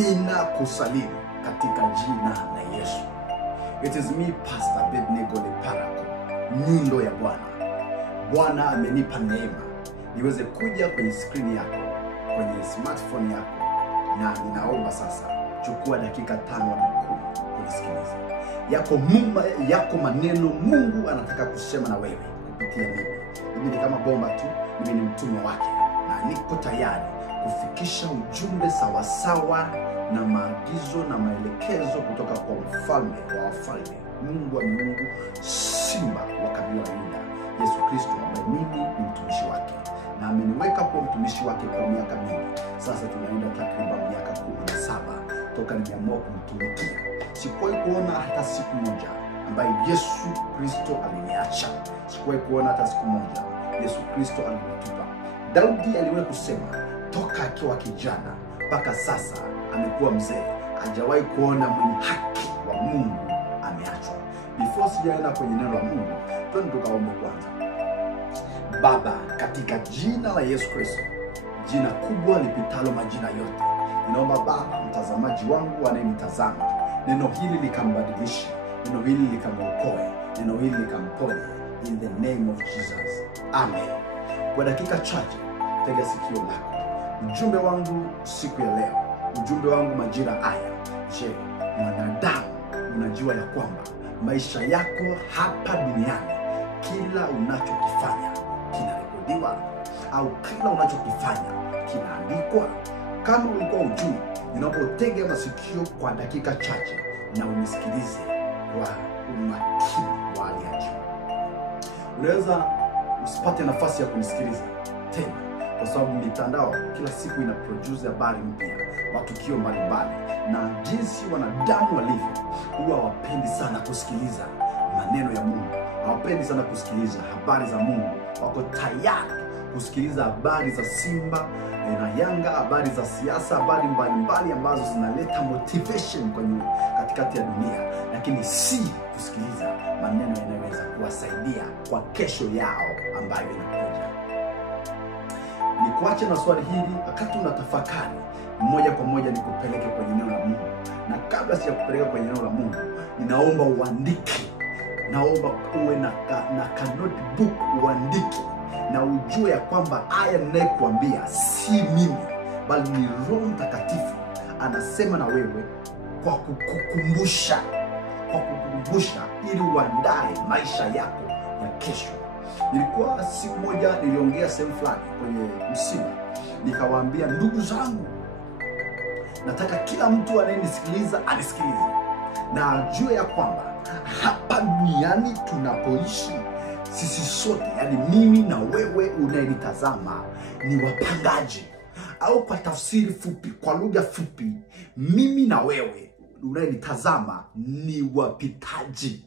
Ninakusalimu katika jina la Yesu. It is me, Pastor Abednego Leparako, nyundo ya Bwana. Bwana amenipa neema niweze kuja kwenye screen yako, kwenye smartphone yako, na ninaomba sasa chukua dakika 5 hadi 10 kunisikiliza. Yako maneno Mungu anataka kusema na wewe kupitia mimi. Mimi ni kama bomba tu, mimi ni mtumwa wake, na niko tayari kufikisha ujumbe sawasawa na maagizo na maelekezo kutoka kwa mfalme wa wafalme, Mungu wa miungu, simba wa kabila la Yuda, Yesu Kristo, ambaye mimi ni mtumishi wake na ameniweka kwa mtumishi wake kwa miaka mingi. Sasa tunaenda takriban miaka 17 toka nimeamua kumtumikia. Sikuwahi kuona hata siku moja ambaye Yesu Kristo aliniacha. Sikuwahi kuona hata siku moja Yesu Kristo alinitupa. Daudi aliwahi kusema toka akiwa kijana mpaka sasa amekuwa mzee, hajawahi kuona mwenye haki wa Mungu ameachwa. Before sijaenda kwenye neno la Mungu, twende tukaombe kwanza. Baba, katika jina la Yesu Kristo, jina kubwa lipitalo majina yote, ninaomba Baba, mtazamaji wangu anayenitazama, neno hili likambadilishe, neno hili likamuokoe, neno hili likamponye, in the name of Jesus. Amen. Kwa dakika chache tega sikio lako. Ujumbe wangu siku ya leo, ujumbe wangu majira haya. Je, mwanadamu, unajua ya kwamba maisha yako hapa duniani, kila unachokifanya kinarekodiwa, au kila unachokifanya kinaandikwa? Kama ulikuwa ujui, ninapotega masikio kwa dakika chache na unisikilize kwa umakini wa hali ya juu. Unaweza usipate nafasi ya kunisikiliza tena, kwa sababu mitandao kila siku ina produce habari mpya, matukio mbalimbali, na jinsi wanadamu walivyo, huwa hawapendi sana kusikiliza maneno ya Mungu, hawapendi sana kusikiliza habari za Mungu. Wako tayari kusikiliza habari za Simba na Yanga, habari za siasa, habari mbalimbali ambazo zinaleta motivation kwenye katikati ya dunia, lakini si kusikiliza maneno yanayoweza kuwasaidia kwa kesho yao ambayo inakuja. Nikuache na swali hili wakati unatafakari, moja kwa moja nikupeleke kwenye neno la Mungu. Na kabla sijakupeleka kwenye neno la Mungu, ninaomba uandike. Naomba uwe na notebook, uandike na ujue ya kwamba haya ninayekuambia si mimi, bali ni Roho Mtakatifu anasema na wewe kwa kukukumbusha, ili uandae maisha yako ya kesho. Nilikuwa siku moja niliongea sehemu fulani kwenye msiba, nikawaambia ndugu zangu, nataka kila mtu anayenisikiliza anisikilize na ajue ya kwamba hapa duniani tunapoishi sisi sote, yani mimi na wewe unayenitazama, ni wapangaji, au kwa tafsiri fupi, kwa lugha fupi, mimi na wewe unayenitazama ni wapitaji.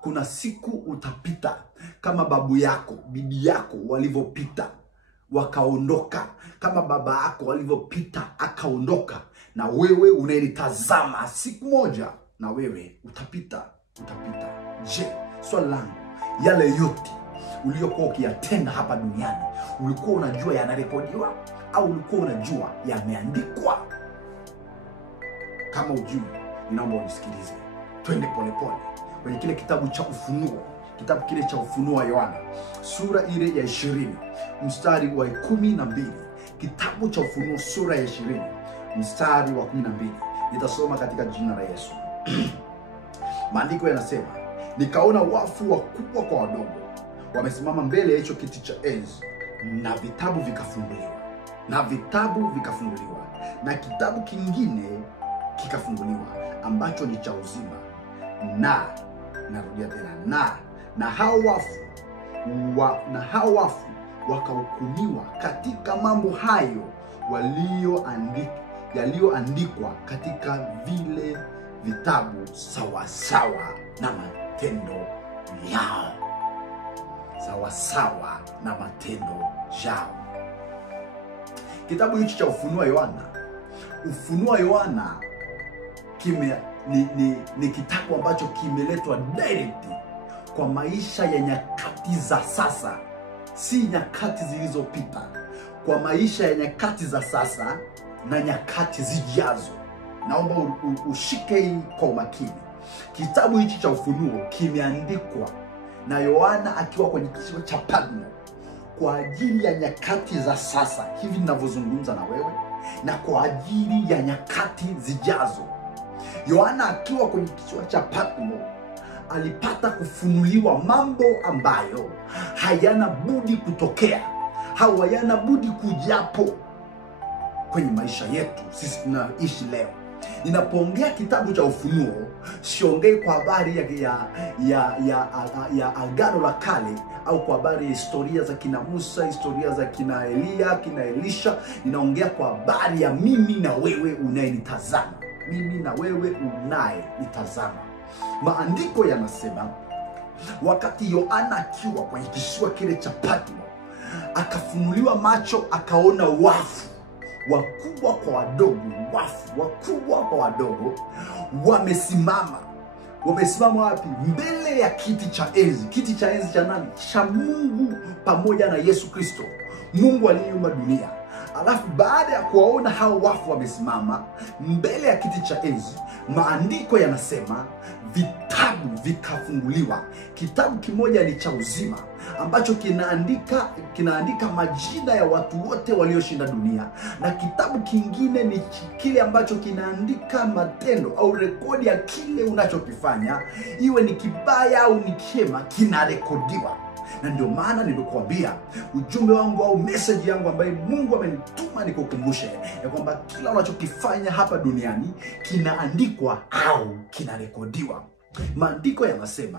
Kuna siku utapita kama babu yako, bibi yako walivyopita wakaondoka, kama baba yako walivyopita akaondoka, na wewe unayenitazama siku moja na wewe utapita. Je, swali langu, yale yote uliyokuwa ukiyatenda hapa duniani, ulikuwa unajua yanarekodiwa au ulikuwa unajua yameandikwa? Kama ujui, ninaomba unisikilize. Twende polepole kwenye kile kitabu cha Ufunuo, kitabu kile cha Ufunuo wa Yohana, sura ile ya 20, mstari wa 12. Kitabu cha Ufunuo sura ya 20, mstari wa 12. Nitasoma katika jina la Yesu. Maandiko yanasema, nikaona wafu wakubwa kwa wadogo wamesimama mbele ya hicho kiti cha enzi, na vitabu vikafunguliwa. Na kitabu kingine kikafunguliwa ambacho ni cha uzima. Narudia tena, na hao wafu wakahukumiwa katika mambo hayo yaliyoandikwa katika vile vitabu sawasawa na matendo yao. Kitabu hichi cha Ufunuo Yohana ni kitabu ambacho kimeletwa direct kwa maisha ya nyakati za sasa, si nyakati zilizopita, kwa maisha ya nyakati za sasa na nyakati zijazo. naomba ushike hii kwa umakini. Kitabu hichi cha Ufunuo kimeandikwa na Yohana akiwa kwenye kisiwa cha Patmo kwa ajili ya nyakati za sasa hivi ninavyozungumza na wewe, na kwa ajili ya nyakati zijazo. Yohana akiwa kwenye kisiwa cha Patmo alipata kufunuliwa mambo ambayo hayana budi kutokea, hayana budi kujapo kwenye maisha yetu sisi tunaishi leo. Ninapoongea kitabu cha Ufunuo, siongei kwa habari ya Agano la Kale au kwa habari ya historia za kina Musa, historia za kina Elia, kina Elisha. Ninaongea kwa habari ya mimi na wewe unayenitazama. Mimi na wewe unayenitazama. Maandiko yanasema wakati Yohana akiwa kwenye kisiwa kile cha Patmo, akafunuliwa macho, akaona wafu wakubwa kwa wadogo, wafu wakubwa kwa wadogo wamesimama. Wamesimama wapi? Mbele ya kiti cha enzi. Kiti cha enzi cha nani? Cha Mungu pamoja na Yesu Kristo, Mungu aliyeumba dunia. Alafu baada ya kuwaona hao wafu wamesimama mbele ya kiti cha enzi, maandiko yanasema vitabu vikafunguliwa. Kitabu kimoja ni cha uzima ambacho kinaandika majina ya watu wote walioshinda dunia, na kitabu kingine ni kile ambacho kinaandika matendo au rekodi ya kile unachokifanya, iwe ni kibaya au ni chema, kinarekodiwa. Na ndio maana nimekuambia ujumbe wangu au message yangu ambayo Mungu amenituma nikukumbushe ya kwamba kila unachokifanya hapa duniani kinaandikwa au kinarekodiwa. Maandiko yanasema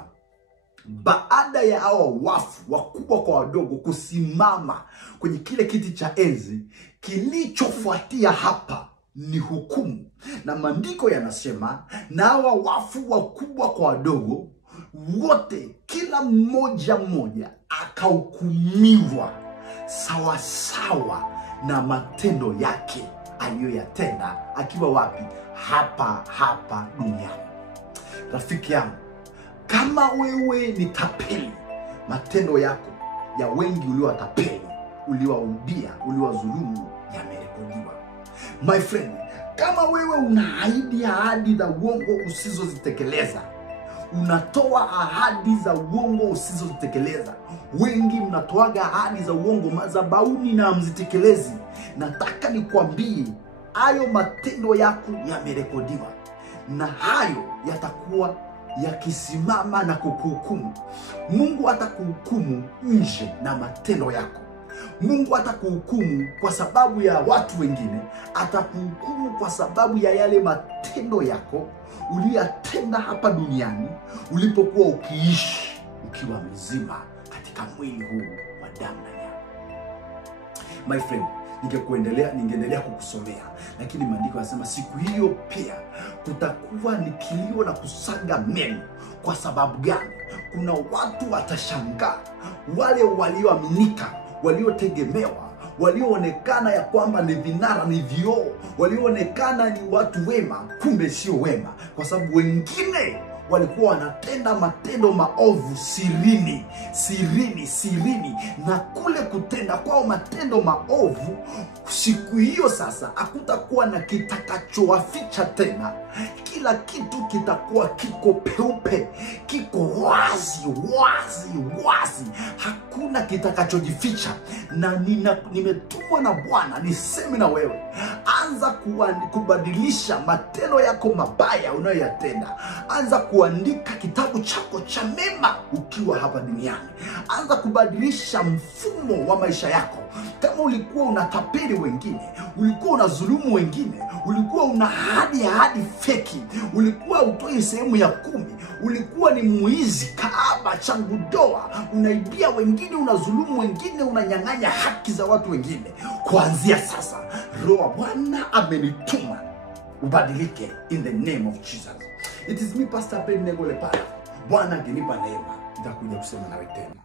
baada ya hao wafu wakubwa kwa wadogo kusimama kwenye kile kiti cha enzi, kilichofuatia hapa ni hukumu. Na maandiko yanasema na hao wafu wakubwa kwa wadogo wote, kila mmoja akahukumiwa sawa sawa na matendo yake aliyoyatenda akiwa wapi? Hapa duniani. Rafiki yangu, kama wewe ni tapeli, matendo yako ya wengi uliowatapeli, uliowaudia, uliowazulumu yamerekodiwa. My friend, kama wewe unaahidi ahadi za uongo usizozitekeleza, unatoa ahadi za uongo usizozitekeleza. Wengi mnatoaga ahadi za uongo madhabahuni na mzitekelezi. Nataka nikwambie hayo matendo yako yamerekodiwa, na hayo yatakuwa yakisimama na kukuhukumu. Mungu atakuhukumu nje na matendo yako. Mungu atakuhukumu kwa sababu ya watu wengine, atakuhukumu kwa sababu ya yale matendo yako uliyatenda hapa duniani ulipokuwa ukiishi ukiwa mzima katika mwili huu wa damu na nyama. My friend, ningeendelea kukusomea, lakini maandiko yanasema siku hiyo pia kutakuwa ni kilio na kusaga meno. Kwa sababu gani? Kuna watu watashangaa, wale walioaminika, waliotegemewa, walioonekana ya kwamba ni vinara, ni vioo, walioonekana ni watu wema, kumbe sio wema, kwa sababu wengine walikuwa wanatenda matendo maovu sirini, na kule kutenda kwao matendo maovu, siku hiyo sasa hakutakuwa na kitakachowaficha tena. Kila kitu kitakuwa kiko peupe, kiko wazi, hakuna kitakachojificha. Na nimetumwa na Bwana niseme na wewe, anza kubadilisha matendo yako mabaya unayoyatenda. Anza kuandika kitabu chako cha mema ukiwa hapa duniani. Anza kubadilisha mfumo wa maisha yako. Kama ulikuwa unatapeli wengine, ulikuwa unazulumu wengine, ulikuwa una ahadi feki, ulikuwa utoi sehemu ya 10, ulikuwa ni muizi, kahaba, changu doa, unaibia wengine, unazulumu wengine, unanyang'anya haki za watu wengine, kuanzia sasa Roho Bwana amenituma ubadilike in the name of Jesus. It is me, Pastor Ben Negole Para. Bwana akinipa neema nitakuja kusema nawe tena.